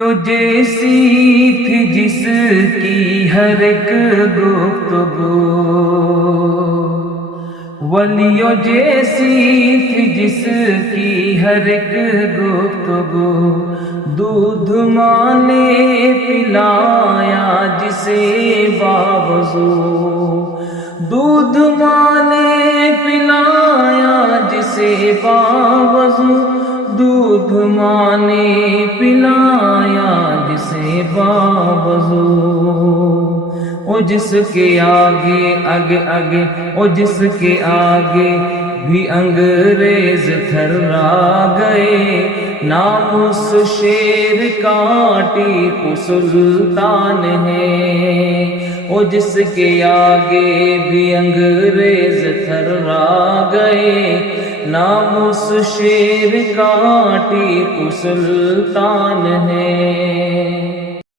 تو جیسی تھی جس کی ہر ایک گفتگو، ولیوں جیسی تھی جس کی ہر ایک گفتگو، دودھ ماں نے پلایا جسے باوضو، دودھ ماں نے پلایا جسے باوضو، دودھ ماں نے پلایا جسے باوضو، او جس کے آگے آگے او جس کے آگے بھی انگریز تھرا گئے، نام اس شیر کا ٹیپو سلطان ہے، او جس کے آگے بھی انگریز تھرا گئے، نام اس شیر کا ٹیپو سلطان ہے۔